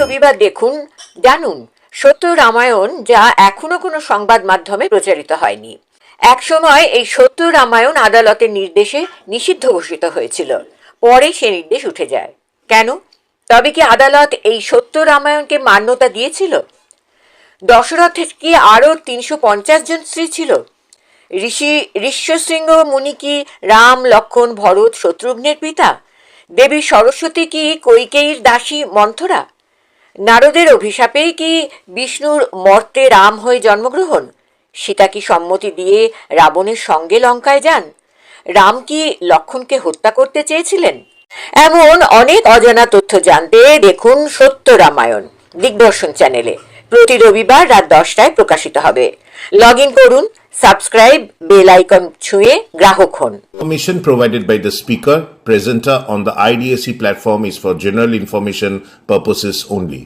রবিবার দেখুন, জানুন সত্য রামায়ণ, যা এখনো কোনো সংবাদ মাধ্যমে প্রচারিত হয়নি। একসময় এই সত্য রামায়ণ আদালতের নির্দেশে নিষিদ্ধ ঘোষিত হয়েছিল, পরে সে নির্দেশ উঠে যায়। কেন? তবে কি আদালত এই সত্য রামায়ণকে মান্যতা দিয়েছিল? দশরথের কি আরো 350 জন স্ত্রী ছিল? ঋষ্যশৃঙ্গ মুনি কি রাম, লক্ষ্মণ, ভরত, শত্রুঘ্নের পিতা? দেবী সরস্বতী কি কৈকেয়ীর দাসী মন্থরা? নারদের অভিশাপেই কি বিষ্ণুর মর্তে রাম হয়ে জন্মগ্রহণ? সীতা কি সম্মতি দিয়ে রাবণের সঙ্গে লঙ্কায় যান? রাম কি লক্ষ্মণকে হত্যা করতে চেয়েছিলেন? এমন অনেক অজানা তথ্য জানতে দেখুন সত্য রামায়ণ দিগদর্শন চ্যানেলে। প্রতি রবিবার রাত 10টায় প্রকাশিত হবে। লগ ইন করুন, সাবস্ক্রাইব, বেল আইকন ছুঁয়ে গ্রাহক হন। Information provided by the speaker, presenter on the IDSC platform is for general information purposes only.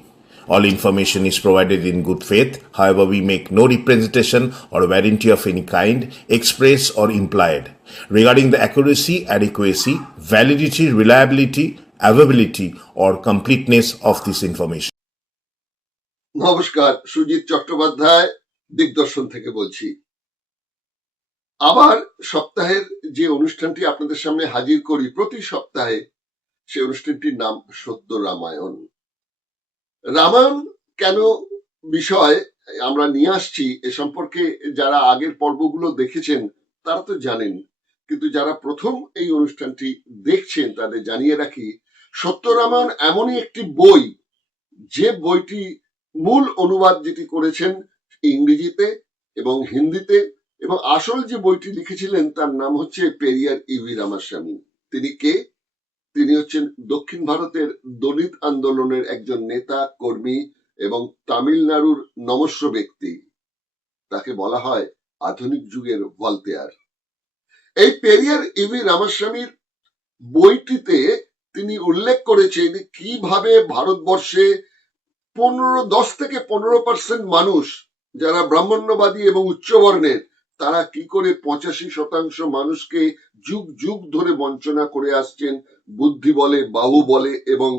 All information is provided in good faith. However, we make no representation or warranty of any kind, express or implied, regarding the accuracy, adequacy, validity, reliability, availability, or completeness of this information. নমস্কার, সুজিত চট্টোপাধ্যায় দিগদর্শন থেকে বলছি। আবার সপ্তাহের যে অনুষ্ঠানটি আপনাদের সামনে হাজির করি প্রতি সপ্তাহে, সেই অনুষ্ঠানটির নাম সত্য রামায়ণ। রামায়ণ কেন বিষয় আমরা নিয়ে আসছি এ সম্পর্কে যারা আগের পর্বগুলো দেখেছেন তারা তো জানেন, কিন্তু যারা প্রথম এই অনুষ্ঠানটি দেখছেন তাদের জানিয়ে রাখি, সত্য রামায়ণ এমনই একটি বই, যে বইটি মূল অনুবাদ যেটি করেছেন ইংরেজিতে এবং হিন্দিতে, এবং আসল যে বইটি লিখেছিলেন তার নাম হচ্ছে পেরিয়ার ইভি রামাস্বামী। তিনি কে? তিনি হচ্ছেন দক্ষিণ ভারতের দলিত আন্দোলনের একজন নেতা, কর্মী এবং তামিলনাড়ুর নমস্য ব্যক্তি। তাকে বলা হয় আধুনিক যুগের ভলতেয়ার। এই পেরিয়ার ইভি রামাস্বামীর বইটিতে তিনি উল্লেখ করেছেন কিভাবে ভারতবর্ষে 10 থেকে 15% মানুষ যারা ব্রাহ্মণ্যবাদী এবং উচ্চবর্ণের, তারা কি করে 85% মানুষকে যুগ যুগ ধরে বঞ্চনা করে আসছেন বুদ্ধি বলে, বাহু বলে এবং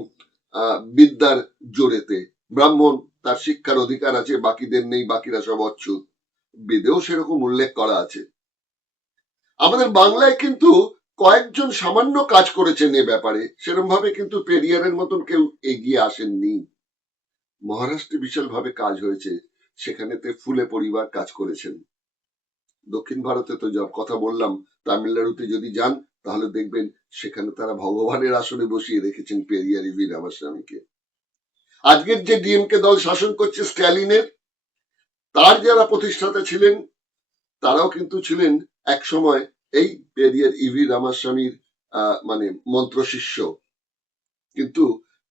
বিদ্যার জোরেতে। ব্রাহ্মণ তার শিক্ষার অধিকার আছে, বাকিদের নেই, বাকিরা সব অচ্ছুত। বেদেও সেরকম উল্লেখ করা আছে। আমাদের বাংলায় কিন্তু কয়েকজন সামান্য কাজ করেছেন এ ব্যাপারে, সেরকম ভাবে কিন্তু পেরিয়ারের মতন কেউ এগিয়ে আসেননি। মহারাষ্ট্রে বিশালভাবে কাজ হয়েছে, সেখানেতে ফুলে পরিবার কাজ করেছেন। দক্ষিণ ভারতে তো যা কথা বললাম, তামিলনাড়ুতে যদি যান তাহলে দেখবেন সেখানে তারা ভগবানের আসনে বসিয়ে রেখেছেন পেরিয়ার ইভি রামাস্বামীকে। আজকের যে ডিএমকে দল শাসন করছে স্ট্যালিনের, তার যারা প্রতিষ্ঠাতা ছিলেন তারাও কিন্তু ছিলেন এক সময় এই পেরিয়ার ইভি রামাস্বামীর মন্ত্রশিষ্য। কিন্তু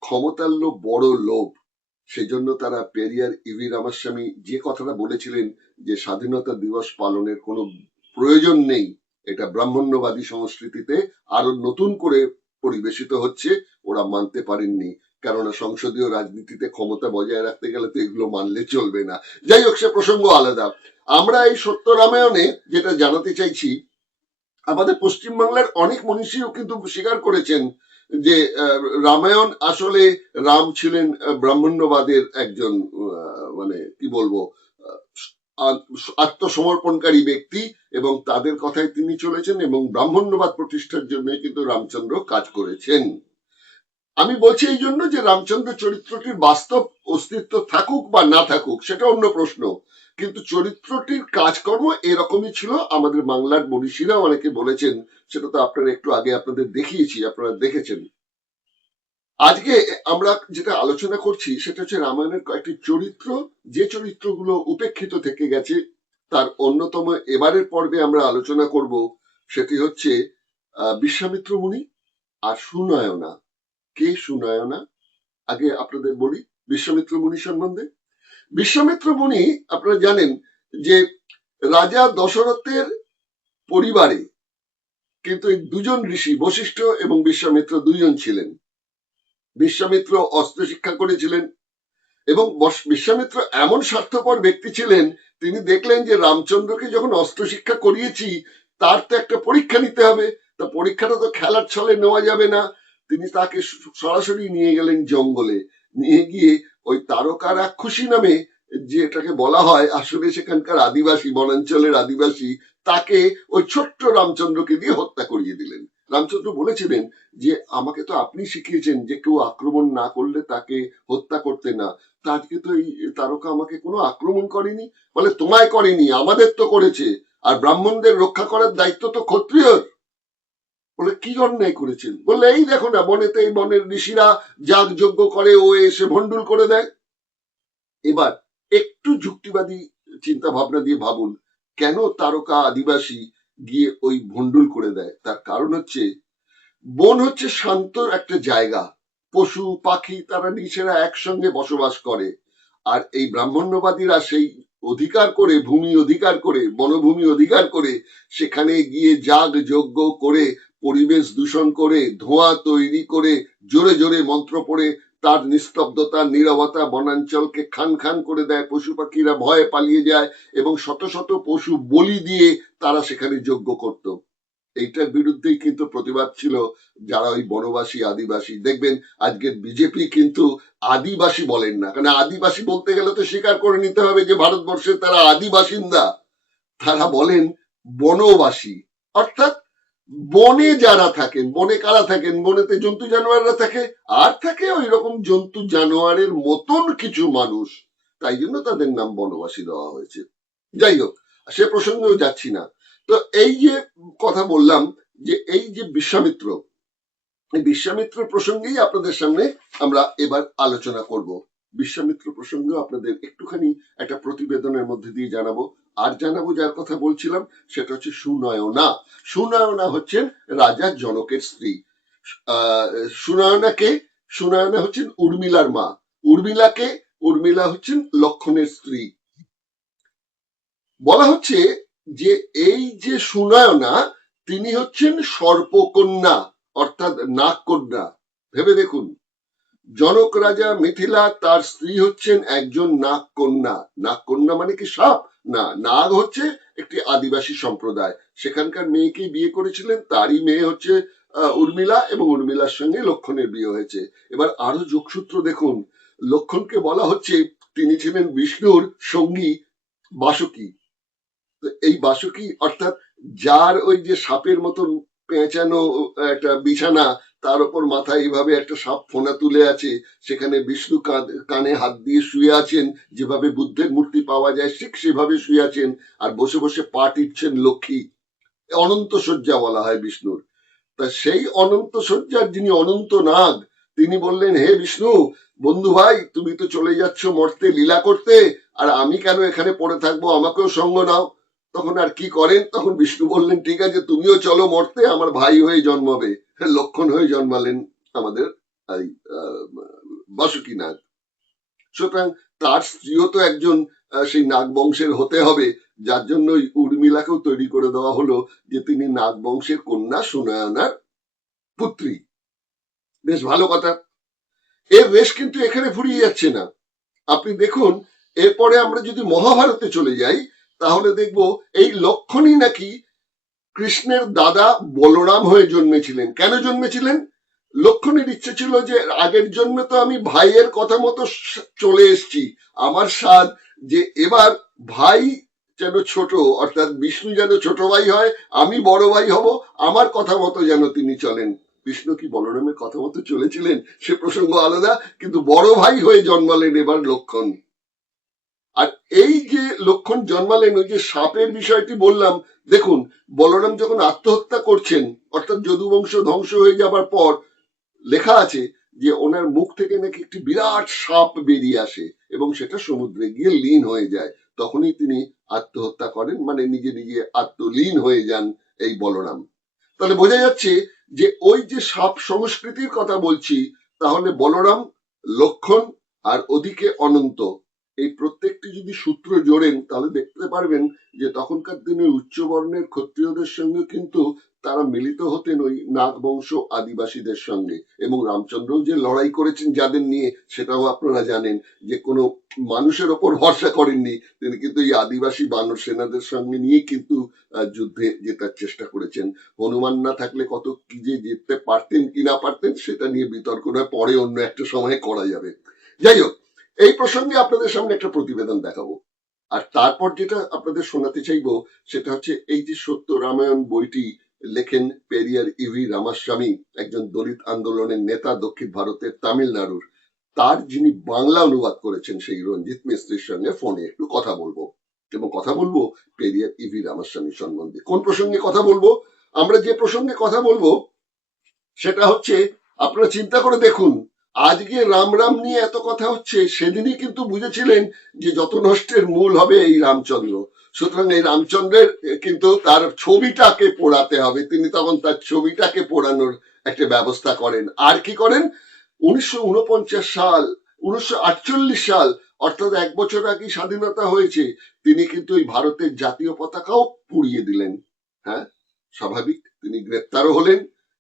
ক্ষমতার লোভ বড় লোভ, সেজন্য তারা পেরিয়ার ইভি রামাস্বামী যে কথাটা বলেছিলেন যে স্বাধীনতা দিবস পালনের কোনো প্রয়োজন নেই, এটা ব্রাহ্মণ্যবাদী সংস্কৃতিতে আরো নতুন করে পরিবেশিত হচ্ছে, ওরা মানতে পারেননি। কেননা সংসদীয় রাজনীতিতে ক্ষমতা বজায় রাখতে গেলে তো এগুলো মানলে চলবে না। যাই হোক, সে প্রসঙ্গ আলাদা। আমরা এই সত্য রামায়ণে যেটা জানাতে চাইছি, আমাদের পশ্চিমবাংলার অনেক মনীষীও কিন্তু স্বীকার করেছেন যে রামায়ণ আসলে রাম ছিলেন ব্রাহ্মণ্যবাদের একজন কি বলবো আত্মসমর্পণকারী ব্যক্তি, এবং তাদের কথায় তিনি চলেছেন এবং ব্রাহ্মণ্যবাদ প্রতিষ্ঠার জন্য কিন্তু রামচন্দ্র কাজ করেছেন। আমি বলছি এই জন্য যে রামচন্দ্র চরিত্রটির বাস্তব অস্তিত্ব থাকুক বা না থাকুক সেটা অন্য প্রশ্ন, কিন্তু চরিত্রটির কাজকর্ম এরকমই ছিল। আমাদের বাংলার মনীষীরা অনেকে বলেছেন, সেটা তো আপনারা একটু আগে আপনাদের দেখিয়েছি, আপনারা দেখেছেন। আজকে আমরা যেটা আলোচনা করছি সেটা হচ্ছে রামায়ণের কয়েকটি চরিত্র, যে চরিত্রগুলো উপেক্ষিত থেকে গেছে। তার অন্যতম এবারের পর্বে আমরা আলোচনা করব, সেটি হচ্ছে বিশ্বামিত্র মুনি আর সুনয়না। কে সুনয়না? আগে আপনাদের বলি বিশ্বামিত্র মুনি সম্বন্ধে। বিশ্বামিত্র মুনি আপনারা জানেন যে রাজা দশরথের পরিবারে কিন্তু এই দুজন ঋষি, বশিষ্ঠ এবং বিশ্বামিত্র, দুইজন ছিলেন। বিশ্বামিত্র অস্ত্র শিক্ষা করেছিলেন এবং বিশ্বামিত্র এমন স্বার্থপর ব্যক্তি ছিলেন, তিনি দেখলেন যে রামচন্দ্রকে যখন অস্ত্র শিক্ষা করিয়েছি তার তো একটা পরীক্ষা নিতে হবে, তা পরীক্ষাটা তো খেলার ছলে নেওয়া যাবে না। তিনি তাকে সরাসরি নিয়ে গেলেন জঙ্গলে, নিয়ে গিয়ে ওই তারকা রাক্ষসী নামে যে এটাকে বলা হয়, আসলে সেখানকার আদিবাসী, বনাঞ্চলের আদিবাসী, তাকে ওই ছোট্ট রামচন্দ্রকে দিয়ে হত্যা করিয়ে দিলেন। রামচন্দ্র বলেছিলেন যে আমাকে তো আপনি শিখিয়েছেন যে কেউ আক্রমণ না করলে তাকে হত্যা করতে না, তা আজকে তো এই তারকা আমাকে কোনো আক্রমণ করেনি। বলে তোমায় করেনি, আমাদের তো করেছে, আর ব্রাহ্মণদের রক্ষা করার দায়িত্ব তো ক্ষত্রিয়র। বলে কি অন্যায় করেছেন? বললে এই দেখো না, বনেতে এই বনের ঋষিরা যাগ যজ্ঞ করে, ও এসে ভণ্ডুল করে দেয়। এবার একটু যুক্তিবাদী চিন্তা ভাবনা দিয়ে ভাবুন, কেন তারকা আদিবাসী গিয়ে ওই ভণ্ডুল করে দেয়? তার কারণ হচ্ছে, বন হচ্ছে শান্ত একটা জায়গা, পশু পাখি তারা নিজেরা একসঙ্গে বসবাস করে, আর এই ব্রাহ্মণ্যবাদীরা সেই অধিকার করে, ভূমি অধিকার করে, বনভূমি অধিকার করে সেখানে গিয়ে যাগ যজ্ঞ করে, পরিবেশ দূষণ করে, ধোঁয়া তৈরি করে, জোরে জোরে মন্ত্র পড়ে তার নিস্তব্ধতা, নীরবতা বনাঞ্চলকে খান খান করে দেয়। পশু পাখিরা ভয়ে পালিয়ে যায় এবং শত শত পশু বলি দিয়ে তারা সেখানে যজ্ঞ করত। এইটার বিরুদ্ধেই কিন্তু প্রতিবাদ ছিল যারা ওই বনবাসী আদিবাসী। দেখবেন আজকের বিজেপি কিন্তু আদিবাসী বলেন না, কারণ আদিবাসী বলতে গেলে তো স্বীকার করে নিতে হবে যে ভারতবর্ষের তারা আদিবাসিন্দা। তারা বলেন বনবাসী, অর্থাৎ বনে যারা থাকেন। বনে কারা থাকেন? বনেতে জন্তু জানোয়াররা থাকে, আর থাকে ওই রকম জন্তু জানোয়ারের মতন কিছু মানুষ, তাই জন্য তাদের নাম বনবাসী দেওয়া হয়েছে। যাই হোক, সে প্রসঙ্গেও যাচ্ছি না। তো এই যে কথা বললাম, যে এই যে বিশ্বামিত্র, এই বিশ্বামিত্র প্রসঙ্গেই আপনাদের সামনে আমরা এবার আলোচনা করব। বিশ্বামিত্র প্রসঙ্গে আপনাদের একটুখানি একটা প্রতিবেদনের মধ্যে দিয়ে জানাবো। আর জানাবো যার কথা বলছিলাম, সেটা হচ্ছে সুনয়না। সুনয়না হচ্ছেন রাজা জনকের স্ত্রী। সুনয়নাকে, সুনয়না হচ্ছেন উর্মিলার মা। উর্মিলাকে, উর্মিলা হচ্ছেন লক্ষণের স্ত্রী। বলা হচ্ছে যে এই যে সুনয়না, তিনি হচ্ছেন সর্পকন্যা, অর্থাৎ নাগকন্যা। ভেবে দেখুন, জনক রাজা মিথিলা, তার স্ত্রী হচ্ছেন একজন নাগকন্যা। নাগকন্যা মানে কি সাপ? না, নাগ হচ্ছে একটি আদিবাসী সম্প্রদায়, সেখানকার মেয়েকে বিয়ে করেছিলেন। তারই মেয়ে হচ্ছে উর্মিলা, এবং উর্মিলার সঙ্গে লক্ষণের বিয়ে হয়েছে। এবার আরো যোগসূত্র দেখুন, লক্ষণকে বলা হচ্ছে তিনি ছিলেন বিষ্ণুর সঙ্গী বাসুকী। এই বাসুকী অর্থাৎ যার ওই যে সাপের মতন পেঁচানো একটা বিছানা, তার উপর মাথায় এইভাবে একটা সাপ ফোনা তুলে আছে, সেখানে বিষ্ণু কানে হাত দিয়ে শুয়ে আছেন, যেভাবে বুদ্ধের মূর্তি পাওয়া যায় ঠিক সেভাবে শুয়ে আছেন, আর বসে বসে পা টিপছেন লক্ষ্মী। অনন্ত শয্যা বলা হয় বিষ্ণুর। তা সেই অনন্ত শয্যার যিনি অনন্ত নাগ, তিনি বললেন, হে বিষ্ণু, বন্ধু ভাই, তুমি তো চলে যাচ্ছ মর্তে লীলা করতে, আর আমি কেন এখানে পড়ে থাকবো, আমাকেও সঙ্গ নাও। তখন আর কি করেন, তখন বিষ্ণু বললেন, ঠিক আছে, তুমিও চলো মর্তে, আমার ভাই হয়ে জন্মাবে। লক্ষণ হয়ে জন্মালেন আমাদের এই বাসুকী নাগ। সুতরাং তার স্ত্রীও তো একজন সেই নাগ বংশের হতে হবে, যার জন্য উর্মিলাকেও তৈরি করে দেওয়া হলো যে তিনি নাগ বংশের কন্যা সুনয়নার পুত্রী। বেশ ভালো কথা। এর রেশ কিন্তু এখানে ফুরিয়ে যাচ্ছে না। আপনি দেখুন, এরপরে আমরা যদি মহাভারতে চলে যাই, তাহলে দেখব এই লক্ষণই নাকি কৃষ্ণের দাদা বলরাম হয়ে জন্মেছিলেন। কেন জন্মেছিলেন? লক্ষণের ইচ্ছে ছিল যে আগের জন্মে তো আমি ভাইয়ের কথা মতো চলে এসছি, আমার স্বাদ যে এবার ভাই যেন ছোট, অর্থাৎ বিষ্ণু যেন ছোট ভাই হয়, আমি বড় ভাই হব, আমার কথা মতো যেন তিনি চলেন। বিষ্ণু কি বলরামের কথা মতো চলেছিলেন সে প্রসঙ্গ আলাদা, কিন্তু বড় ভাই হয়ে জন্মালেন এবার লক্ষণ। আর এই যে লক্ষণ জন্মালেন, ওই যে সাপের বিষয়টি বললাম, দেখুন বলরাম যখন আত্মহত্যা করছেন, অর্থাৎ যদুবংশ ধ্বংস হয়ে যাবার পর, লেখা আছে যে ওনার মুখ থেকে নাকি একটি বিরাট সাপ বেরিয়ে আসে এবং সেটা সমুদ্রে গিয়ে লীন হয়ে যায়। তখনই তিনি আত্মহত্যা করেন, মানে নিজে নিজে আত্মলীন হয়ে যান এই বলরাম। তাহলে বোঝা যাচ্ছে যে ওই যে সাপ সংস্কৃতির কথা বলছি, তাহলে বলরাম, লক্ষণ আর ওদিকে অনন্ত, এই প্রত্যেকটি যদি সূত্র জোড়েন, তাহলে দেখতে পারবেন যে তখনকার দিনে উচ্চ বর্ণের ক্ষত্রিয়দের সঙ্গে কিন্তু তারা মিলিত হতেন ওই নাগ বংশ আদিবাসীদের সঙ্গে। এবং রামচন্দ্রও যে লড়াই করেছেন যাদের নিয়ে, সেটাও আপনারা জানেন, যে কোনো মানুষের ওপর ভরসা করেননি, তিনি কিন্তু এই আদিবাসী বানর সেনাদের সঙ্গে নিয়ে কিন্তু যুদ্ধে জেতার চেষ্টা করেছেন। হনুমান না থাকলে কত কি যে জিততে পারতেন কি না পারতেন, সেটা নিয়ে বিতর্ক নয়, পরে অন্য একটা সময় করা যাবে। যাই হোক, এই প্রসঙ্গে আপনাদের সামনে একটা প্রতিবেদন দেখাবো, আর তারপর যেটা আপনাদের শোনাতে চাইবো সেটা হচ্ছে এই যে সত্য রামায়ণ বইটি লেখেন পেরিয়ার ইভি রামাস্বামী, একজন দলিত আন্দোলনের নেতা দক্ষিণ ভারতের তামিলনাড়ুর। তার যিনি বাংলা অনুবাদ করেছেন সেই রঞ্জিত মিস্ত্রির সঙ্গে ফোনে একটু কথা বলবো, এবং কথা বলবো পেরিয়ার ইভি রামাস্বামী সম্বন্ধে। কোন প্রসঙ্গে কথা বলবো? আমরা যে প্রসঙ্গে কথা বলবো সেটা হচ্ছে, আপনারা চিন্তা করে দেখুন, আজকে রাম রাম নিয়ে এত কথা হচ্ছে, সেদিনই কিন্তু বুঝেছিলেন যে যত নষ্টের মূল হবে এই রামচন্দ্র। সুতরাং এই রামচন্দ্রের কিন্তু তার ছবিটাকে পোড়াতে হবে। তিনি তখন তার ছবিটাকে পোড়ানোর একটা ব্যবস্থা করেন। আর কি করেন? 1949 সাল, 1948 সাল, অর্থাৎ 1 বছর আগে স্বাধীনতা হয়েছে, তিনি কিন্তু এই ভারতের জাতীয় পতাকাও পুড়িয়ে দিলেন। হ্যাঁ, স্বাভাবিক, তিনি গ্রেপ্তারও হলেন।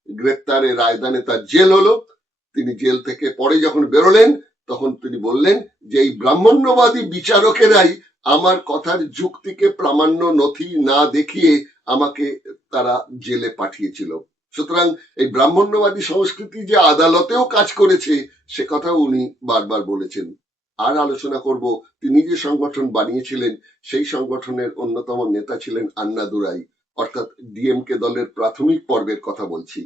গ্রেপ্তারের রায়দানে তার জেল হলো। তিনি জেল থেকে পরে যখন বেরোলেন তখন তিনি বললেন যে এই ব্রাহ্মণ্যবাদী বিচারকেরাই আমার কথার যুক্তিকে প্রামাণ্য নথি না দেখিয়ে আমাকে তারা জেলে পাঠিয়েছিল। সুতরাং এই ব্রাহ্মণ্যবাদী সংস্কৃতি যে আদালতেও কাজ করেছে সে কথাও উনি বারবার বলেছেন। আর আলোচনা করব, তিনি যে সংগঠন বানিয়েছিলেন সেই সংগঠনের অন্যতম নেতা ছিলেন আন্নাদুরাই, অর্থাৎ ডিএমকে দলের প্রাথমিক পর্বের কথা বলছি।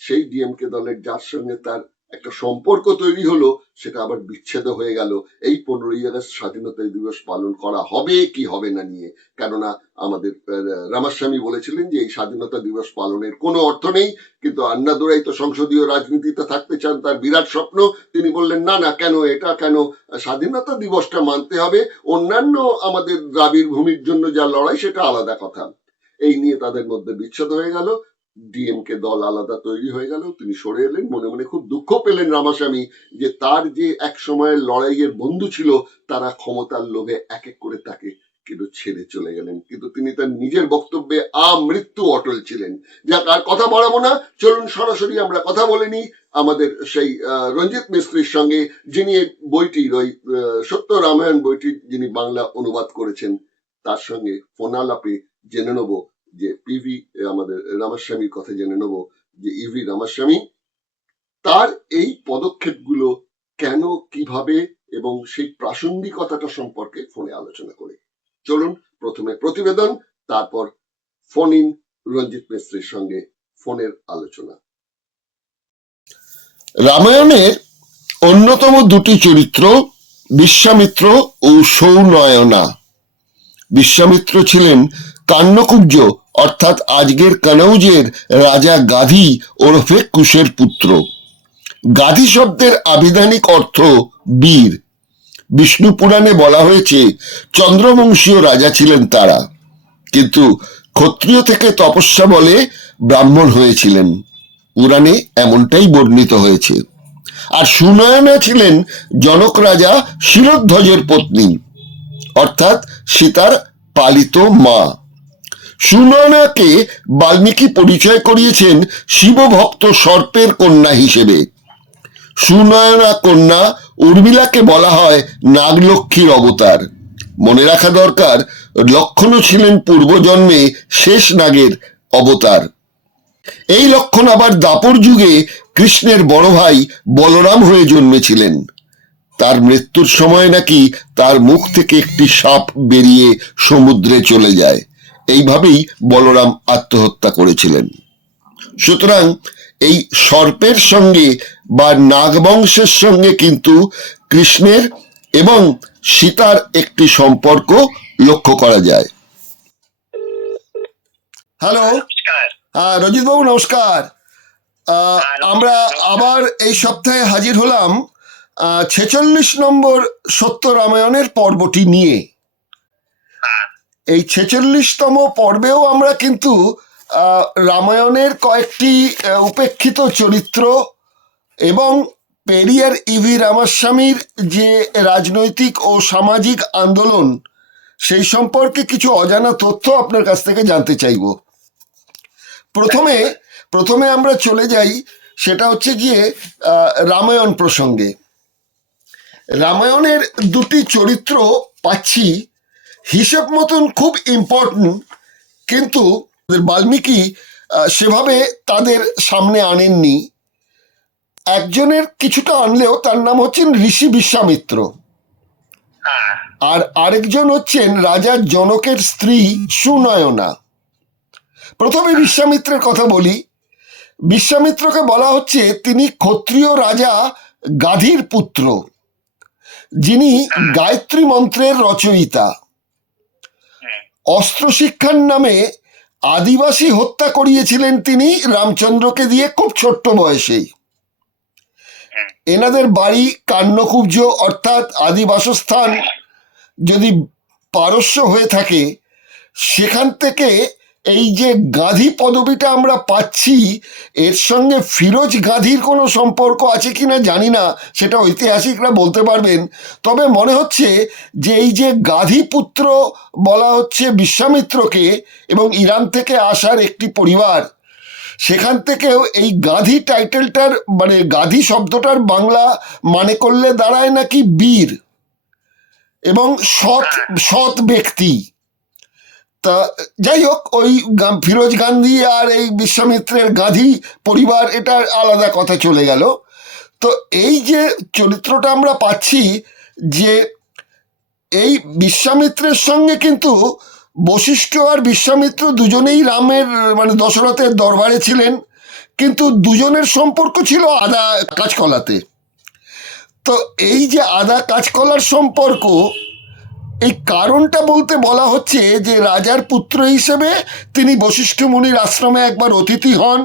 সেই ডিএমকে দলের যার সঙ্গে তার একটা সম্পর্ক তৈরি হলো সেটা আবার বিচ্ছেদ হয়ে গেল এই 15ই আগস্ট স্বাধীনতা দিবস পালন করা হবে কি হবে না নিয়ে। কেননা আমাদের রামাস্বামী বলেছিলেন যে এই স্বাধীনতা দিবস পালনের কোনো অর্থ নেই, কিন্তু আন্নাদুরাই তো সংসদীয় রাজনীতিতে থাকতে চান, তার বিরাট স্বপ্ন। তিনি বললেন না না, কেন এটা, কেন স্বাধীনতা দিবসটা মানতে হবে, অন্যান্য আমাদের দ্রাবিড় ভূমির জন্য যা লড়াই সেটা আলাদা কথা। এই নিয়ে তাদের মধ্যে বিচ্ছেদ হয়ে গেল, ডিএমকে দল আলাদা তৈরি হয়ে গেল। তিনি সরে এলেন, মনে মনে খুব দুঃখ পেলেন রামাস্বামী যে তার যে এক সময়ের লড়াইয়ের বন্ধু ছিল তারা ক্ষমতার লোভে এক এক করে তাকে কিন্তু ছেড়ে চলে গেলেন। কিন্তু তিনি তার নিজের বক্তব্যে আমৃত্যু অটল ছিলেন। যাক, আর কথা বাড়াবো না, চলুন সরাসরি আমরা কথা বলে নিই আমাদের সেই রঞ্জিত মিস্ত্রির সঙ্গে, যিনি বইটির ওই সত্য রামায়ণ বইটির যিনি বাংলা অনুবাদ করেছেন, তার সঙ্গে ফোনালাপে জেনে নেবো যে পিভি আমাদের রামাস্বামীর কথা জেনে নেব যে ইভি রামাস্বামী তার এই পদক্ষেপগুলো কেন, কিভাবে এবং সেই প্রাসঙ্গিকতাটা সম্পর্কে ফোনে আলোচনা করে। চলুন প্রথমে প্রতিবেদন, তারপর ফোন ইন রঞ্জিত মিস্ত্রির সঙ্গে ফোনের আলোচনা। রামায়ণের অন্যতম দুটি চরিত্র বিশ্বামিত্র ও সৌনয়না। বিশ্বামিত্র ছিলেন কান্যকুব্জ অর্থাৎ আজকের কানৌজের রাজা গাধি ওরফে কুশের পুত্র। গাধি শব্দের আবিধানিক অর্থ বীর। বিষ্ণু পুরাণে বলা হয়েছে চন্দ্রবংশীয় রাজা ছিলেন তারা, কিন্তু ক্ষত্রিয় থেকে তপস্যা বলে ব্রাহ্মণ হয়েছিলেন। পুরাণে এমনটাই বর্ণিত হয়েছে। আর সুনয়না ছিলেন জনক রাজা শিরধ্বজের পত্নী, অর্থাৎ সীতার পালিত মা। সুনয়নাকে বাল্মীকি পরিচয় করিয়েছেন শিবভক্ত সর্পের কন্যা হিসেবে। সুনয়না কন্যা উর্মিলাকে বলা হয় নাগলক্ষ্মীর অবতার। মনে রাখা দরকার, লক্ষণও ছিলেন পূর্বজন্মে শেষ নাগের অবতার। এই লক্ষণ আবার দাপর যুগে কৃষ্ণের বড় ভাই বলরাম হয়ে জন্মেছিলেন। তার মৃত্যুর সময় নাকি তার মুখ থেকে একটি সাপ বেরিয়ে সমুদ্রে চলে যায়। এইভাবেই বলরাম আত্মহত্যা করেছিলেন। সুতরাং এই সর্পের সঙ্গে বা নাগবংশের সঙ্গে কিন্তু কৃষ্ণের এবং সীতার একটি সম্পর্ক লক্ষ্য করা যায়। হ্যালো, রঞ্জিত বাবু নমস্কার। আমরা আবার এই সপ্তাহে হাজির হলাম 46 নম্বর সত্য রামায়ণের পর্বটি নিয়ে। এই 46তম পর্বেও আমরা কিন্তু রামায়ণের কয়েকটি উপেক্ষিত চরিত্র এবং পেরিয়ার ইভি রামাস্বামীর যে রাজনৈতিক ও সামাজিক আন্দোলন সেই সম্পর্কে কিছু অজানা তথ্য আপনার কাছ থেকে জানতে চাইব। প্রথমে আমরা চলে যাই, সেটা হচ্ছে গিয়ে রামায়ণ প্রসঙ্গে। রামায়ণের দুটি চরিত্র পাচ্ছি হিসেব মতন খুব ইম্পর্টেন্ট, কিন্তু বাল্মীকি সেভাবে তাদের সামনে আনেননি। একজনের কিছুটা আনলেও তার নাম হচ্ছেন ঋষি বিশ্বামিত্র, হ্যাঁ আর আরেকজন হচ্ছেন রাজা জনকের স্ত্রী সুনয়না। প্রথমে বিশ্বামিত্রের কথা বলি। বিশ্বামিত্রকে বলা হচ্ছে তিনি ক্ষত্রিয় রাজা গাধির পুত্র, যিনি গায়ত্রী মন্ত্রের রচয়িতা। হুম, অস্ত্র শিক্ষার নামে আদিবাসী হত্যা করিয়েছিলেন তিনি রামচন্দ্রকে দিয়ে খুব ছোট্ট বয়সেই। এনাদের বাড়ি কান্নকুব্জ অর্থাৎ আদিবাসস্থান যদি পারস্য হয়ে থাকে, সেখান থেকে এই যে গাধী পদবিটা আমরা পাচ্ছি, এর সঙ্গে ফিরোজ গাধীর কোনো সম্পর্ক আছে কিনা জানি না, সেটা ঐতিহাসিকরা বলতে পারবেন। তবে মনে হচ্ছে যে এই যে গাধী পুত্র বলা হচ্ছে বিশ্বামিত্রকে, এবং ইরান থেকে আসার একটি পরিবার, সেখান থেকেও এই গাধী টাইটেলটার মানে গাধী শব্দটার বাংলা মানে করলে দাঁড়ায় নাকি বীর এবং সৎ সৎ ব্যক্তি। তা যাই হোক, ওই ফিরোজ গান্ধী আর এই বিশ্বামিত্রের গাধী পরিবার, এটা আলাদা কথা চলে গেল। তো এই যে চরিত্রটা আমরা পাচ্ছি, যে এই বিশ্বামিত্রের সঙ্গে কিন্তু বশিষ্ঠ আর বিশ্বামিত্র দুজনেই রামের মানে দশরথের দরবারে ছিলেন, কিন্তু দুজনের সম্পর্ক ছিল আদা কাঁচকলাতে। তো এই যে আদা কাঁচকলার সম্পর্ক, এই কারণটা বলতে বলা হচ্ছে যে রাজার পুত্র হিসেবে তিনি বশিষ্ঠ মুনির আশ্রমে একবার অতিথি হন,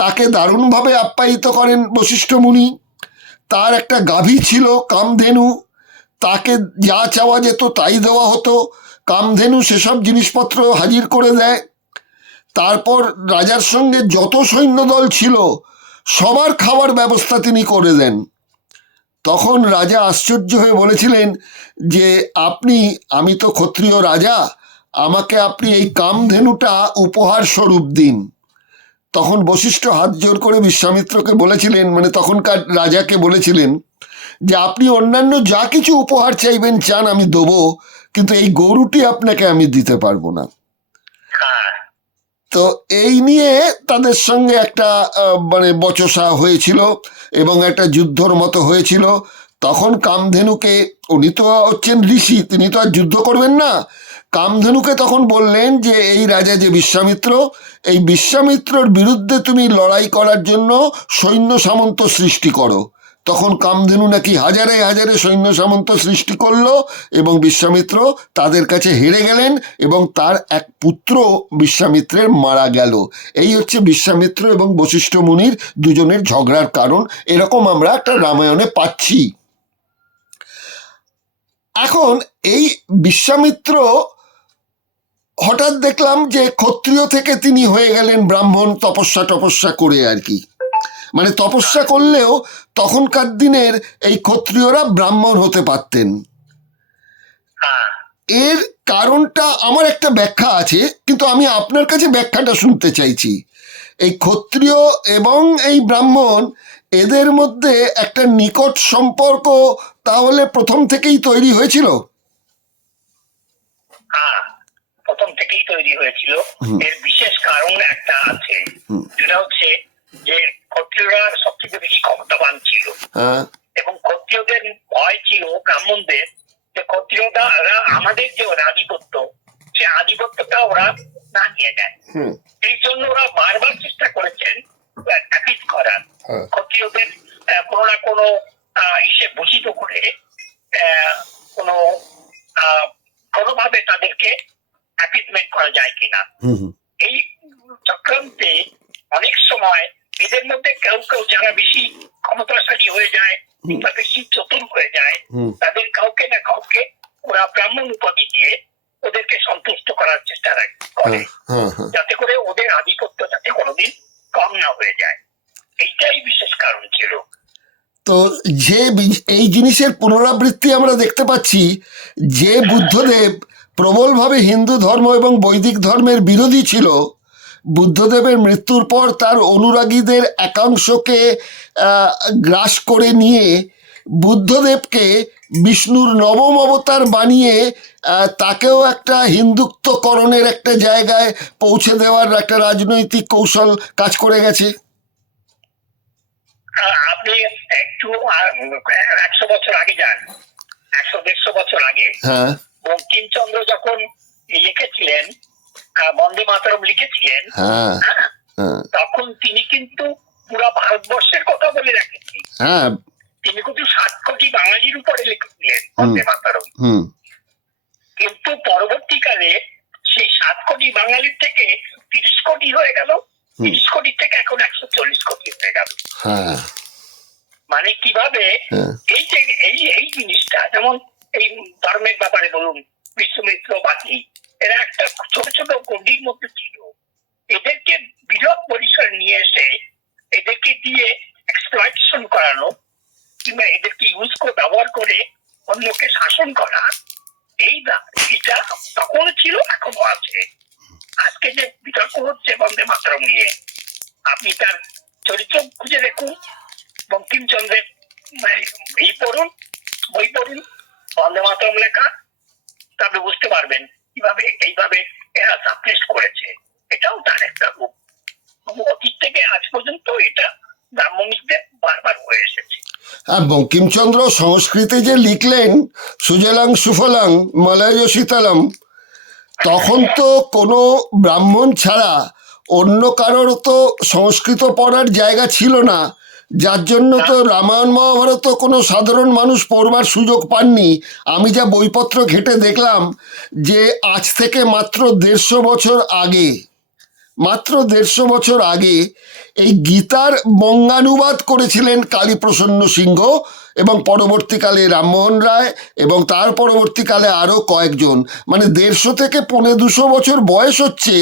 তাকে দারুণভাবে আপ্যায়িত করেন বশিষ্ঠ মুনি। তার একটা গাভী ছিল কামধেনু, তাকে যা চাওয়া যেত তাই দেওয়া হতো। কামধেনু সেসব জিনিসপত্র হাজির করে দেয়। তারপর রাজার সঙ্গে যত সৈন্যদল ছিল সবার খাবার ব্যবস্থা তিনি করে দেন। তখন রাজা আশ্চর্য হয়ে বলেছিলেন যে আমি তো ক্ষত্রিয় রাজা, আমাকে আপনি এই কামধেনুটা উপহার স্বরূপ দিন। তখন বশিষ্ঠ হাত জোর করে বিশ্বামিত্রকে বলেছিলেন, মানে তখনকার রাজাকে বলেছিলেন যে আপনি অন্যান্য যা কিছু উপহার চাইবেন চান আমি দেবো, কিন্তু এই গরুটি আপনাকে আমি দিতে পারবো না। হ্যাঁ তো এই নিয়ে তাদের সঙ্গে একটা মানে বচসা হয়েছিল এবং একটা যুদ্ধর মতো হয়েছিল। তখন কামধেনুকে, উনি তো হচ্ছেন ঋষি, তিনি তো আর যুদ্ধ করবেন না, কামধেনুকে তখন বললেন যে এই রাজা যে বিশ্বামিত্র, এই বিশ্বামিত্রর বিরুদ্ধে তুমি লড়াই করার জন্য সৈন্য সামন্ত সৃষ্টি করো। তখন কামধেনু নাকি হাজারে হাজারে সৈন্য সামন্ত সৃষ্টি করলো এবং বিশ্বামিত্র তাদের কাছে হেরে গেলেন এবং তার এক পুত্র বিশ্বামিত্রের মারা গেল। এই হচ্ছে বিশ্বামিত্র এবং বশিষ্ঠ মুনির দুজনের ঝগড়ার কারণ। এরকম আমরা একটা রামায়ণে পাচ্ছি। এখন এই বিশ্বামিত্র হঠাৎ দেখলাম যে ক্ষত্রিয় থেকে তিনি হয়ে গেলেন ব্রাহ্মণ, তপস্যা করে আর কি। মানে তপস্যা করলেও তখনকার দিনের এই ক্ষত্রিয়রা ব্রাহ্মণ হতে পারতেন। হ্যাঁ এর কারণটা আমার একটা ব্যাখ্যা আছে, কিন্তু আমি আপনার কাছে ব্যাখ্যাটা শুনতে চাইছি। এই ক্ষত্রিয় এবং এই ব্রাহ্মণ, এদের মধ্যে একটা নিকট সম্পর্ক তাহলে প্রথম থেকেই তৈরি হয়েছিল। হ্যাঁ প্রথম থেকেই তৈরি হয়েছিল। এর বিশেষ কারণ একটা আছে, সেটা হচ্ছে যে ক্ষত্রিয়রা সবথেকে বেশি ক্ষমতাবান ছিল হ্যাঁ, এবং ক্ষত্রিয়দের ভয় ছিল ব্রাহ্মণদের যে ক্ষত্রিয়রা আমাদের যে আধিপত্য, সে আধিপত্যটা ওরা না নিয়ে যায়। এই জন্য ওরা বারবার চেষ্টা করেছেন অ্যাপিজ করার, ক্ষত্রিয়দের কোনো না কোনো ইসে ভূষিত করে কোনো কোনোভাবে তাদেরকে অ্যাপিজমেন্ট করা যায় কিনা। এই চক্রান্তে অনেক সময় এদের মধ্যে কেউ কেউ যারা বেশি ক্ষমতাশালী হয়ে যায় কিংবা বেশি চতুর হয়ে যায়, তাদের কাউকে না কাউকে ওরা ব্রাহ্মণ উপাধি দিয়ে ওদেরকে সন্তুষ্ট করার চেষ্টা করে, যাতে করে ওদের আধিপত্য যাতে কোনোদিন কম না হয়ে যায়। এইটাই বিশেষ কারণ ছিল। তো যে এই জিনিসের পুনরাবৃত্তি আমরা দেখতে পাচ্ছি, যে বুদ্ধদেব প্রবলভাবে হিন্দু ধর্ম এবং বৈদিক ধর্মের বিরোধী ছিল, বুদ্ধদেবের মৃত্যুর পর তার অনুরাগীদের একাংশকে গ্রাস করে নিয়ে বুদ্ধদেবকে বিষ্ণুর নবম অবতার বানিয়ে তাকেও একটা হিন্দুত্বকরণের একটা জায়গায় পৌঁছে দেওয়ার একটা রাজনৈতিক কৌশল কাজ করে গেছে। আপনি একটু 100 বছর আগে যান, 100-150 বছর আগে হ্যাঁ বঙ্কিমচন্দ্র যখন লিখেছিলেন, বন্দে মাতরম লিখেছিলেন, হ্যাঁ হ্যাঁ, হ্যাঁ তখন তিনি কিন্তু পুরো ভারতবর্ষের কথা বলে রাখেননি। হ্যাঁ তিনি কিন্তু 7 কোটি বাঙালির উপরে লিখেছিলেন বন্দে মাতরম। হুম কিন্তু পরবর্তীকালে সেই 7 কোটি বাঙালির থেকে 30 কোটি হয়ে গেল, 30 কোটি থেকে এখন 140 কোটি হয়ে গেল। হ্যাঁ মানে কিভাবে হ্যাঁ এই যে এই জিনিসটা, যেমন এই ধর্মের ব্যাপারে বলুন, বিশ্বমিত্র বাকি, এরা একটা ছোট ছোট গণ্ডির মধ্যে ছিল। এদেরকে বৃহৎ পরিসরে নিয়ে এসে এদেরকে দিয়ে এক্সপ্লয়টেশন করানো কিংবা এদেরকে ইউজ করে ব্যবহার করে অন্যকে শাসন করা, এটা তখন ছিল, এখনো আছে। আজকে যে বিতর্ক হচ্ছে বন্দে মাতরম নিয়ে, আপনি তার চরিত্র খুঁজে দেখুন, বঙ্কিমচন্দ্রের বই পড়ুন, বন্দে মাতরম লেখা, তবে বুঝতে পারবেন কিভাবে এইভাবে এরা সাপ্রেস করেছে। এটাও তার একটা রূপ। অতীত থেকে আজ পর্যন্ত এটা ব্রাহ্মণিকদের বারবার হয়ে এসেছে। আর বঙ্কিমচন্দ্র সংস্কৃতে যে লিখলেন সুজলাং সুফলাং মলয় শীতলম, তখন তো কোনো ব্রাহ্মণ ছাড়া অন্য কারোর তো সংস্কৃত পড়ার জায়গা ছিল না, যার জন্য তো রামায়ণ মহাভারত কোনো সাধারণ মানুষ পড়বার সুযোগ পাননি। আমি যা বইপত্র ঘেঁটে দেখলাম যে আজ থেকে মাত্র 150 বছর আগে, মাত্র 150 বছর আগে এই গীতার বঙ্গানুবাদ করেছিলেন কালীপ্রসন্ন সিংহ, এবং পরবর্তীকালে রামমোহন রায়, এবং তার পরবর্তীকালে আরও কয়েকজন। মানে 150 থেকে 250 বছর বয়স হচ্ছে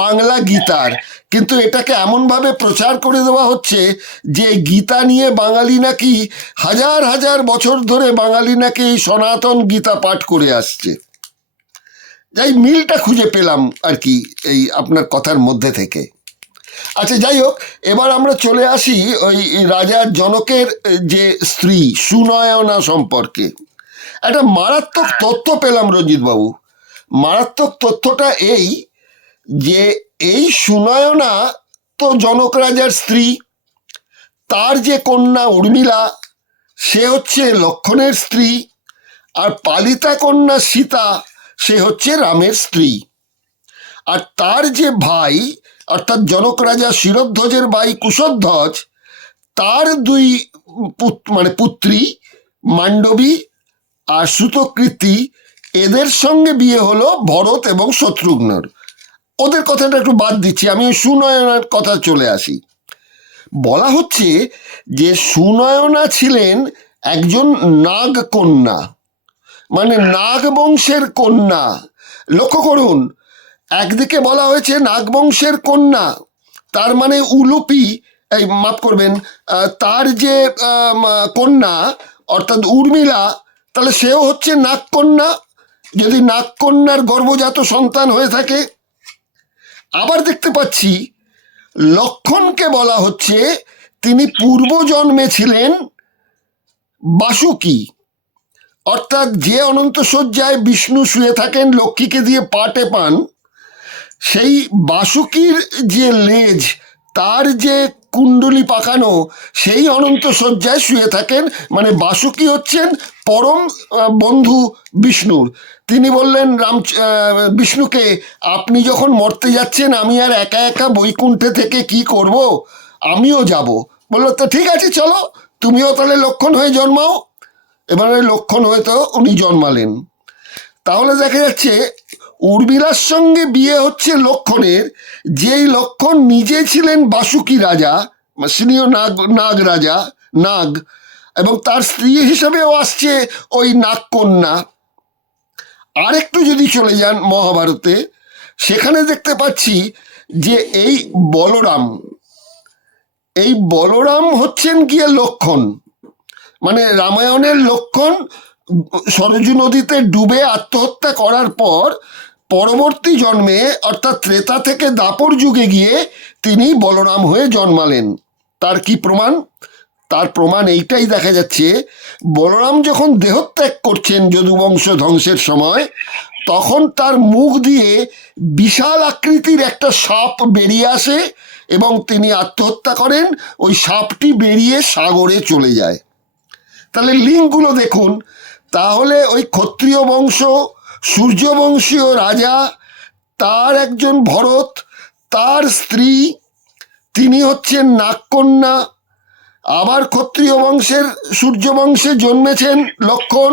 বাংলা গীতার, কিন্তু এটাকে এমনভাবে প্রচার করে দেওয়া হচ্ছে যে গীতা নিয়ে বাঙালি নাকি হাজার হাজার বছর ধরে বাঙালি নাকি এই সনাতন গীতা পাঠ করে আসছে। যাই মিলটা খুঁজে পেলাম আর কি এই আপনার কথার মধ্যে থেকে। আচ্ছা যাই হোক, এবার আমরা চলে আসি ওই রাজা জনকের যে স্ত্রী সুনয়না সম্পর্কে। একটা মারাত্মক তথ্য পেলাম রঞ্জিত বাবু। মারাত্মক তথ্যটা এই যে এই সুনয়না তো জনক রাজার স্ত্রী, তার যে কন্যা উর্মিলা সে হচ্ছে লক্ষণের স্ত্রী, আর পালিতা কন্যা সীতা সে হচ্ছে রামের স্ত্রী। আর তার যে ভাই অর্থাৎ জনক রাজা শিরধ্বজের ভাই কুশধ্বজ, তার 2 পুত্রী মান্ডবী আর সুতকৃতি, এদের সঙ্গে বিয়ে হলো ভরত এবং শত্রুঘ্নর। ওদের কথাটা একটু বাদ দিচ্ছি, আমি সুনয়নার কথা চলে আসি। বলা হচ্ছে যে সুনয়না ছিলেন একজন নাগ কন্যা, মানে নাগ বংশের কন্যা। লক্ষ্য করুন, একদিকে বলা হয়েছে নাগবংশের কন্যা, তার মানে উলুপি, এই মাফ করবেন, তার যে কন্যা অর্থাৎ উর্মিলা, তাহলে সেও হচ্ছে নাগকন্যা, যদি নাগকন্যার গর্ভজাত সন্তান হয়ে থাকে। আবার দেখতে পাচ্ছি লক্ষণকে বলা হচ্ছে তিনি পূর্বজন্মে ছিলেন বাসুকি, অর্থাৎ যে অনন্ত শয্যায় বিষ্ণু শুয়ে থাকেন লক্ষ্মীকে দিয়ে পাটে পান, সেই বাসুকির যে লেজ, তার যে কুণ্ডলি পাকানো, সেই অনন্ত শয্যায় শুয়ে থাকেন। মানে বাসুকি হচ্ছেন পরম বন্ধু বিষ্ণুর। তিনি বললেন বিষ্ণুকে, আপনি যখন মরতে যাচ্ছেন আমি আর একা একা বৈকুণ্ঠে থেকে কি করব, আমিও যাব। বললো তো ঠিক আছে চলো, তুমিও তাহলে লক্ষণ হয়ে জন্মাও। এবারে লক্ষণ হয়ে তো উনি জন্মালেন। তাহলে দেখা যাচ্ছে উর্মিলার সঙ্গে বিয়ে হচ্ছে লক্ষণের, যেই লক্ষণ নিজে ছিলেন বাসুকি রাজা, সিনিয়র নাগ রাজা নাগ, এবং তার স্ত্রী হিসাবেও আসছে ওই নাগকন্যা। আরেকটু যদি চলে যান মহাভারতে, সেখানে দেখতে পাচ্ছি যে এই বলরাম হচ্ছেন গিয়ে লক্ষণ, মানে রামায়ণের লক্ষণ সরজু নদীতে ডুবে আত্মহত্যা করার পর পরবর্তী জন্মে অর্থাৎ ত্রেতা থেকে দাপর যুগে গিয়ে তিনি বলরাম হয়ে জন্মালেন। তার কি প্রমাণ? তার প্রমাণ এইটাই দেখা যাচ্ছে, বলরাম যখন দেহত্যাগ করছেন যদুবংশ ধ্বংসের সময়, তখন তার মুখ দিয়ে বিশাল আকৃতির একটা সাপ বেরিয়ে আসে এবং তিনি আত্মহত্যা করেন। ওই সাপটি বেরিয়ে সাগরে চলে যায়। তাহলে লিঙ্কগুলো দেখুন। তাহলে ওই ক্ষত্রিয় বংশ, সূর্যবংশীয় রাজা, তার একজন ভরত, তার স্ত্রী, তিনি হচ্ছেন নাগকন্যা। আবার ক্ষত্রিয় বংশের সূর্যবংশে জন্মেছেন লক্ষণ,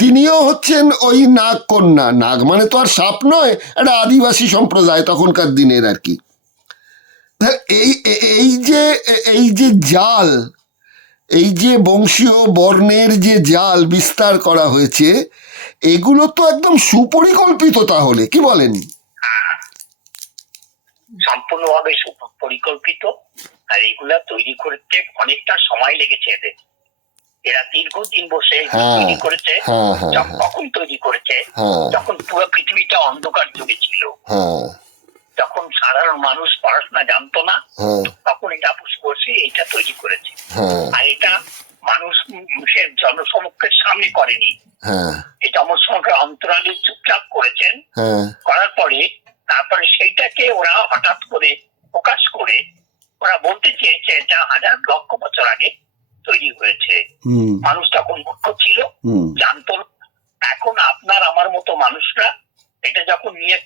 তিনিও হচ্ছেন ওই নাগকন্যা। নাগ মানে তো আর সাপ নয়, একটা আদিবাসী সম্প্রদায় তখনকার দিনের আর কি। এই এই যে জাল, এই যে বংশীয় বর্ণের যে জাল বিস্তার করা হয়েছে, এগুলো তো একদম সুপরিকল্পিত। তাহলে কি বলেন? সম্পূর্ণভাবে সুপরিকল্পিত। আর এগুলা তৈরি করতে অনেকটা সময় লেগেছে এদের। এরা দীর্ঘদিন বসে তৈরি করেছে। কখন তৈরি করেছে? যখন পুরো পৃথিবীটা অন্ধকার যুগে ছিল, যখন সাধারণ মানুষ পড়াশোনা জানতো না, তখন এটা বসে এটা তৈরি করেছে। আর এটা মানুষের জনসমক্ষের সামনে করেনি, এই জনসমক্ষের অন্তরালে চুপচাপ করেছেন। করার পরে তারপরে সেইটাকে ওরা হঠাৎ করে প্রকাশ করে ওরা বলতে চেয়েছে এটা হাজার লক্ষ বছর আগে তৈরি হয়েছে। মানুষ তখন মূর্খ ছিল, জানতো। এখন আপনার আমার মতো মানুষরা এটা যখন নিয়ে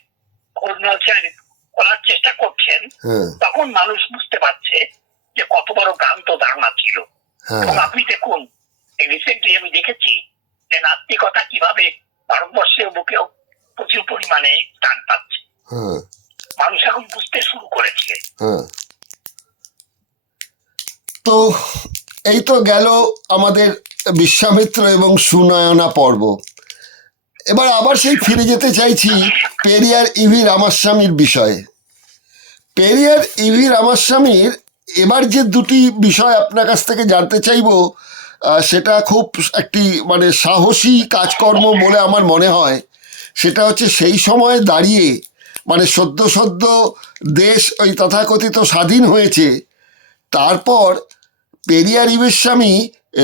খোঁজ করার চেষ্টা করছেন, তখন মানুষ বুঝতে পারছে যে কত বড় ভ্রান্ত ধারণা ছিল। এবং আপনি দেখুন, রিসেন্টলি আমি দেখেছি যে নাস্তিকতা কিভাবে ভারতবর্ষের বুকেও প্রচুর পরিমাণে স্থান পাচ্ছে। মানুষ এখন বুঝতে শুরু করেছে। তো এই তো গেল আমাদের বিশ্বামিত্র এবং সুনয়না পর্ব। এবার আবার সেই ফিরে যেতে চাইছি পেরিয়ার ইভি রামাস্বামীর বিষয়ে। পেরিয়ার ইভি রামাস্বামীর এবার যে দুটি বিষয় আপনার কাছ থেকে জানতে চাইব, সেটা খুব একটি মানে সাহসী কাজকর্ম বলে আমার মনে হয়। সেটা হচ্ছে সেই সময় দাঁড়িয়ে, মানে সদ্য দেশ ওই তথাকথিত স্বাধীন হয়েছে, তারপর পেরিয়ার ইবেস্বামী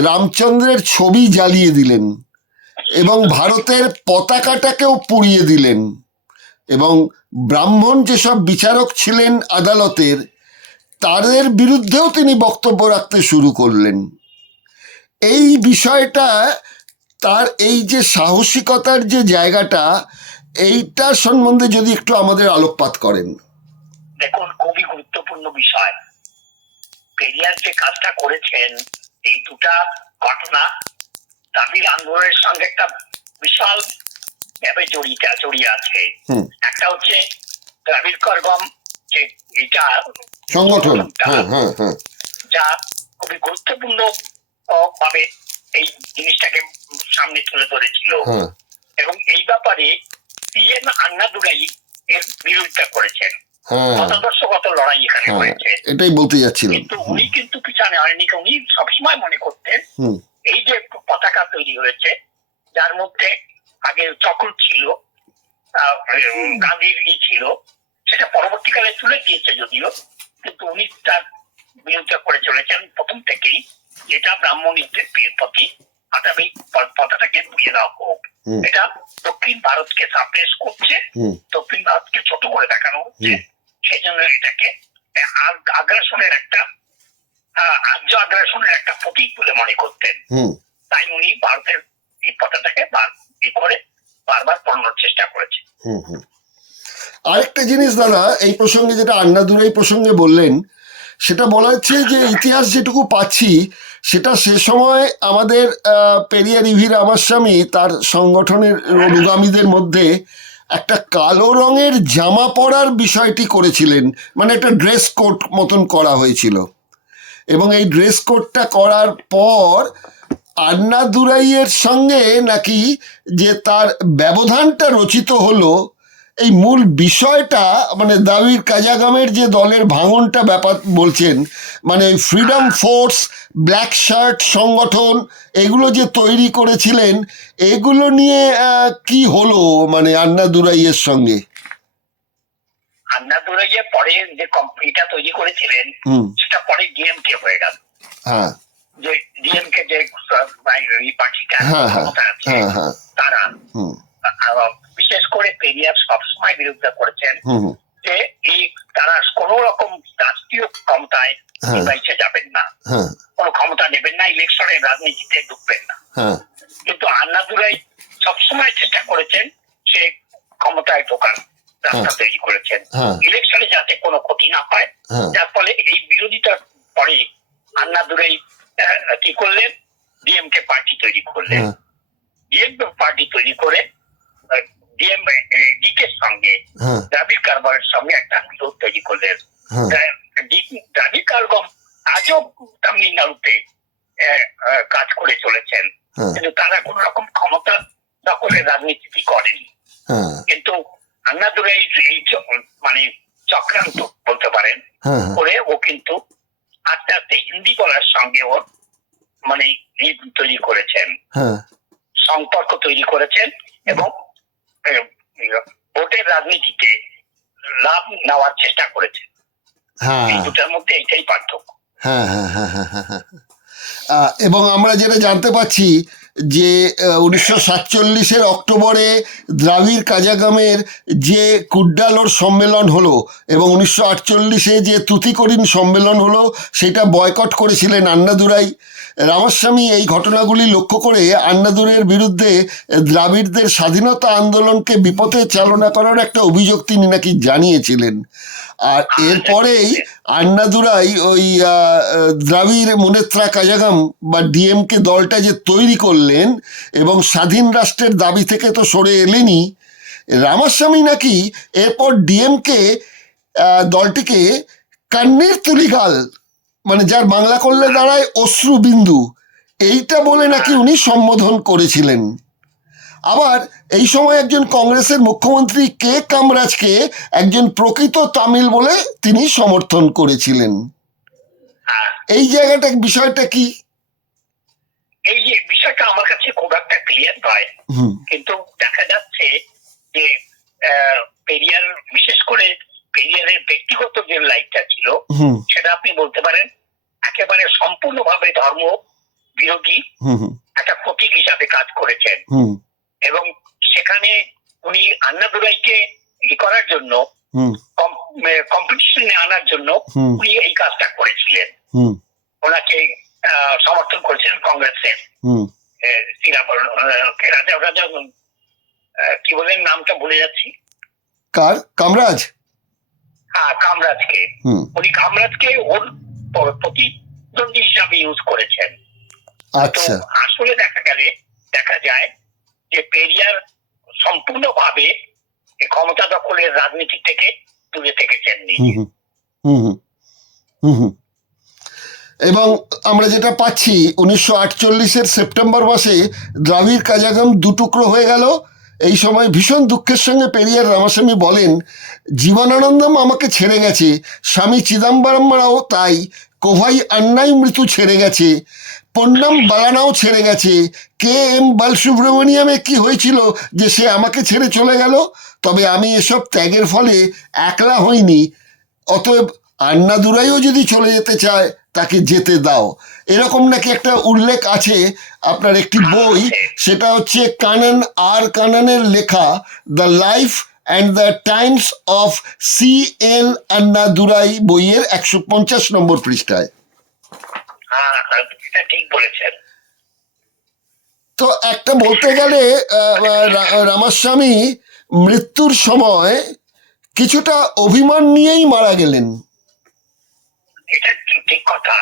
রামচন্দ্রের ছবি জ্বালিয়ে দিলেন এবং ভারতের পতাকাটাকেও পুড়িয়ে দিলেন, এবং ব্রাহ্মণ যেসব বিচারক ছিলেন আদালতের, তাদের বিরুদ্ধেও তিনি বক্তব্য রাখতে শুরু করলেন। এই বিষয়টা, তার এই যে সাহসিকতার যে জায়গাটা, এইটা সম্বন্ধে যদি একটু আমাদের আলোকপাত করেন। দেখুন, খুবই গুরুত্বপূর্ণ বিষয়। পেরিয়ার যে কাজটা করেছেন, এই দুটা ঘটনা দ্রাবিড় আন্দোলনের সঙ্গে একটা বিশাল ভাবে জড়িয়ে আছে। একটা হচ্ছে দ্রাবিড় কর্গম, যে এটা সংগঠন, যা খুবই গুরুত্বপূর্ণ ভাবে এই জিনিসটাকে সামনে তুলে ধরেছিল, এবং এই ব্যাপারে সিএন আন্নাদুরাই এর বিরোধিতা করেছেন। মতাদর্শগত লড়াই এখানে হয়েছে, এটাই বলতে যাচ্ছিলেন। কিন্তু উনি কিন্তু পিছনে হয়নি। উনি সবসময় মনে করতেন এই যে পতাকা তৈরি হয়েছে, যার মধ্যে আগে চক্র ছিল, গান্ধীর ছিল, সেটা পরবর্তীকালে তুলে দিয়েছে যদিও, কিন্তু উনি তার বিরোধিতা করে চলেছেন প্রথম থেকেই, যেটা ব্রাহ্মণীদের প্রতি এই পতাকাটাকে পুড়িয়ে দেওয়া হোক। এটা দক্ষিণ ভারতকে সাপ্রেস করছে, দক্ষিণ ভারতকে ছোট করে দেখানো হচ্ছে। সেই জন্য এটাকে আগ্রাসনের একটা আর্য আগ্রাসনের একটা প্রতীক বলে মনে করতেন। তাই উনি ভারতের এই পতাকাটাকে বারবার পড়ানোর চেষ্টা করেছে। আরেকটা জিনিস দাদা, এই প্রসঙ্গে যেটা আন্নাদুরাই প্রসঙ্গে বললেন, সেটা বলা হচ্ছে যে ইতিহাস যেটুকু পাচ্ছি, সেটা সে সময় আমাদের পেরিয়ার ইভি রামাস্বামী তার সংগঠনের অনুগামীদের মধ্যে একটা কালো রঙের জামা পরার বিষয়টি করেছিলেন, মানে একটা ড্রেস কোড মতন করা হয়েছিল। এবং এই ড্রেস কোডটা করার পর আন্নাদুরাইয়ের সঙ্গে নাকি যে তার ব্যবধানটা রচিত হলো, এই মূল বিষয়টা মানে দ্রাবিড় কাজাগামের যে দলের ভাঙনটা ব্যাপার বলছেন, মানে ফ্রিডম ফোর্স, ব্ল্যাক শার্ট সংগঠন, এগুলো যে তৈরি করেছিলেন, এগুলো নিয়ে কি হলো মানে আন্নাদুরাইয়ের সঙ্গে? আন্নাদুরাইয়ের পরে যে কোম্পানিটা তৈরি করেছিলেন, সেটা পরে ডিএমকে হয়ে গেল। যে ডিএমকে যে পার্টিটা হ্যাঁ, হ্যাঁ, ক্ষমতা আছে হ্যাঁ, হ্যাঁ, তারা হুম, বিশেষ করে পেরিয়ার সবসময় বিরোধিতা করেছেন হুম, যে এই তারা কোন রকম রাষ্ট্রীয় ক্ষমতায় হ্যাঁ, নির্বাচিত যাবেন না, হ্যাঁ, কোনো ক্ষমতা নেবেন না, ইলেকশনের রাজনীতিতে ঢুকবেন না। হ্যাঁ, কিন্তু আন্নাদুরাই সবসময় চেষ্টা করেছেন সে ক্ষমতায় ঢোকার রাস্তা তৈরি করেছেন, হ্যাঁ, ইলেকশনে যাতে কোনো ক্ষতি না হয়। হ্যাঁ, যার ফলে এই বিরোধিতার পরে আন্নাদুরাই কি করলেন, ডিএমকে পার্টি তৈরি করলেন। হ্যাঁ, ডিএমকে পার্টি তৈরি করে ডিএম ডিকের সঙ্গে হ্যাঁ, দ্রাবিড় কারবারের সঙ্গে একটা বিরোধ তৈরি করলেন। হ্যাঁ, দ্রাবিড় কারবাম আজও তামিলনাড়ুতে কাজ করে চলেছেন, হ্যাঁ, কিন্তু তারা কোন রকম ক্ষমতা দখলের রাজনীতি করেনি। হ্যাঁ, কিন্তু আন্নাদুরাই এই মানে চক্রান্ত বলতে পারেন হ্যাঁ, করে ও কিন্তু আস্তে আস্তে হিন্দি বলার সঙ্গে ওর মানে তৈরি করেছেন, হ্যাঁ, সম্পর্ক তৈরি করেছেন এবং ভোটের রাজনীতিতে লাভ নেওয়ার চেষ্টা করেছেন। হ্যাঁ, এই দুটার মধ্যে এইটাই পার্থক্য। হ্যাঁ, হ্যাঁ, হ্যাঁ, হ্যাঁ, হ্যাঁ, হ্যাঁ। এবং আমরা যেটা জানতে পাচ্ছি যে 1947-এর অক্টোবরে দ্রাবিড় কাজাগামের যে কুড্ডালোর সম্মেলন হলো এবং 1948-এ যে তুতিকোরিন সম্মেলন হলো সেটা বয়কট করেছিলেন আন্নাদুরাই। রামাস্বামী এই ঘটনাগুলি লক্ষ্য করে আন্নাদুরাইয়ের বিরুদ্ধে দ্রাবিড়দের স্বাধীনতা আন্দোলনকে বিপথে চালনা করার একটা অভিযোগ তিনি নাকি জানিয়েছিলেন। আর এরপরেই আন্নাদুরাই ওই দ্রাবিড় মুনেত্রা কাজাগাম বা ডিএমকে দলটা যে তৈরি করলেন এবং স্বাধীন রাষ্ট্রের দাবি থেকে তো সরে এলেনই, রামাস্বামী নাকি এরপর ডিএমকে দলটিকে কান্নের তুলিগাল, মানে যার বাংলা করলে দাঁড়ায় অশ্রুবিন্দু, এইটা বলে নাকি উনি সম্বোধন করেছিলেন। আবার এই সময় একজন কংগ্রেসের মুখ্যমন্ত্রী কে কামরাজকে একজন প্রকৃত তামিল বলে তিনি সমর্থন করেছিলেন। এই জায়গাটা বিষয়টা কি? এই যে বিষয়টা আমার কাছে খুব একটা ক্লিয়ার নয়, হুম, কিন্তু দেখা যাচ্ছে যে পেরিয়ার বিশেষ করে পেরিয়ারের ব্যক্তিগত যে লাইফটা ছিল হুম, সেটা আপনি বলতে পারেন একেবারে সম্পূর্ণভাবে ধর্ম বিরোধী হুম, একটা প্রতীক হিসাবে কাজ করেছেন হুম, এবং সেখানে উনি আন্নাদুরাইকে করার জন্য হুম, কম্পিটিশনে আনার জন্য হুম, উনি এই কাজটা করেছিলেন। হুম, ওনাকে সমর্থন করেছিলেন কংগ্রেসের হুম, রাজা রাজা কি বলেন নামটা ভুলে যাচ্ছি, কার? কামরাজ? হ্যাঁ কামরাজকে। হুম, উনি কামরাজকে ওর প্রতিদ্বন্দ্বী হিসাবে ইউজ করেছেন। তো আচ্ছা, আসলে দেখা যায় যে পেরিয়ার সম্পূর্ণভাবে ক্ষমতা দখলের রাজনীতি থেকে দূরে থেকেছেন। হুম, হুম, হুম, হুম, হুম। এবং আমরা যেটা পাচ্ছি 1948-এর সেপ্টেম্বর মাসে দ্রাবিড় কাজাগাম দুটুকরো হয়ে গেল। এই সময় ভীষণ দুঃখের সঙ্গে পেরিয়ার রামাস্বামী বলেন, জীবনানন্দম আমাকে ছেড়ে গেছে, স্বামী চিদাম্বরমরাও তাই, কোভাই আন্নাই মৃত্যু ছেড়ে গেছে, পন্নাম বালানাও ছেড়ে গেছে, কে এম বালসুব্রমণিয়ামে কি হয়েছিল যে সে আমাকে ছেড়ে চলে গেল? তবে আমি এসব ত্যাগের ফলে একলা হইনি, অতএব আন্নাদুরাইও যদি চলে যেতে চায় তাকে যেতে দাও। এরকম নাকি একটা উল্লেখ আছে আপনার একটি বই, সেটা হচ্ছে কানান আর কানানের লেখা the life and the Times of C.N. Annadurai বইয়ের 150 নম্বর পৃষ্ঠায়। এটা ঠিক বলেছেন। তো একটা বলতে গেলে রামাস্বামী মৃত্যুর সময় কিছুটা অভিমান নিয়েই মারা গেলেন। এটা ঠিক কথা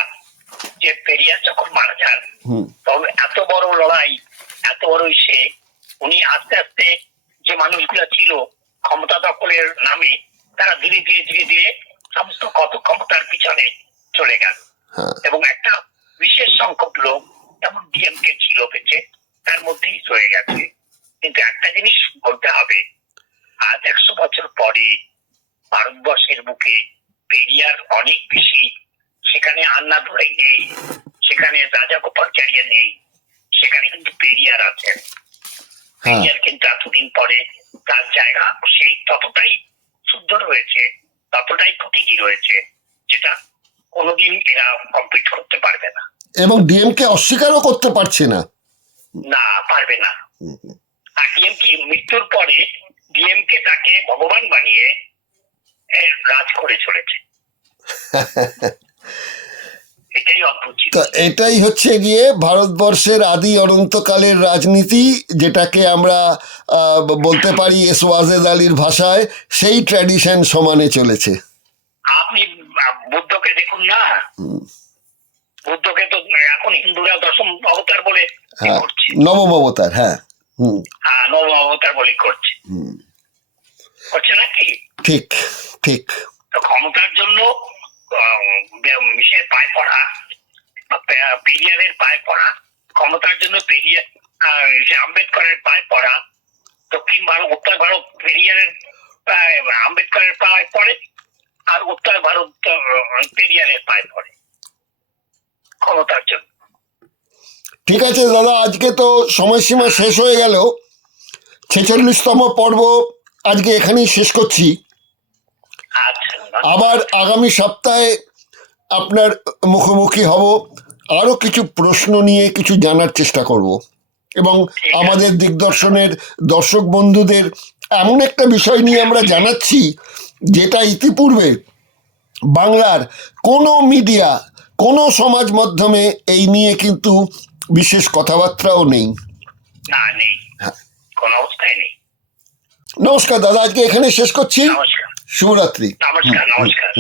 যে পেরিয়ার যখন মারা যান হুম, তবে এত বড় লড়াই, এত বড় সে, উনি আস্তে আস্তে যে মানুষগুলো ছিল ক্ষমতা দখলের নামে তারা ধীরে ধীরে ধীরে ধীরে সমস্ত কত ক্ষমতার পিছনে চলে গেল হ্যাঁ, এবং একটা বিশেষ সংখ্যক লোক যেমন ডিএমকে ছিল বেঁচে তার মধ্যেই চলে গেছে। কিন্তু একটা জিনিস বলতে হবে, আজ 100 বছর পরে ভারতবর্ষের বুকে পেরিয়ার অনেক বেশি, সেখানে আন্নাদুরাই নেই, সেখানে রাজাগোপালচারিয়া নেই, সেখানে কিন্তু পেরিয়ার আছেন। পেরিয়ার কিন্তু এতদিন পরে তার জায়গা সেই ততটাই শুদ্ধ রয়েছে, ততটাই প্রতীকী রয়েছে, যেটা কোনোদিন এরা কমপ্লিট করতে পারবে না। এবং ডিএমকে অস্বীকারও করতে পারছে না। না, পারবে না। আর ডিএমকে মৃত্যুর পরে ডিএমকে তাকে ভগবান বানিয়ে রাজ করে চলেছে। এটাই অদ্ভুত ছিল। তো এটাই হচ্ছে গিয়ে ভারতবর্ষের আদি অনন্তকালের রাজনীতি, যেটাকে আমরা বলতে পারি এসওয়াজেদ আলীর ভাষায় সেই ট্র্যাডিশন সমানে চলেছে। আপনি বুদ্ধকে দেখুন না, বুদ্ধকে তো এখন হিন্দুরা দশম অবতার বলে হ্যাঁ, করছে। নবম অবতার। হ্যাঁ, হ্যাঁ, নবম অবতার বলে করছে, করছে নাকি? ঠিক ঠিক। তো ক্ষমতার জন্য মিশের পায়ে পড়া, পেরিয়ারের পায়ে পড়া, ক্ষমতার জন্য পেরিয়ার আম্বেদকরের পায়ে পড়া, দক্ষিণ ভারত উত্তর ভারত পেরিয়ারের আম্বেদকরের পায়ে পড়ে, আর উত্তর ভারত পেরিয়ারের পায়ে পড়ে ক্ষমতার জন্য। ঠিক আছে দাদা, আজকে তো সময়সীমা শেষ হয়ে গেল। 46তম পর্ব আজকে এখানেই শেষ করছি। আচ্ছা, আবার আগামী সপ্তাহে আপনার মুখোমুখি হব, আরও কিছু প্রশ্ন নিয়ে কিছু জানার চেষ্টা করব, এবং আমাদের দিগদর্শনের দর্শক বন্ধুদের এমন একটা বিষয় নিয়ে আমরা জানাচ্ছি যেটা ইতিপূর্বে বাংলার কোনো মিডিয়া, কোনো সমাজ মাধ্যমে এই নিয়ে কিন্তু বিশেষ কথাবার্তাও নেই। না, নেই, কোন অবস্থায় নেই। নমস্কার দাদা, আজকে এখানে শেষ করছি। নমস্কার, শুভরাত্রি। নমস্কার, নমস্কার।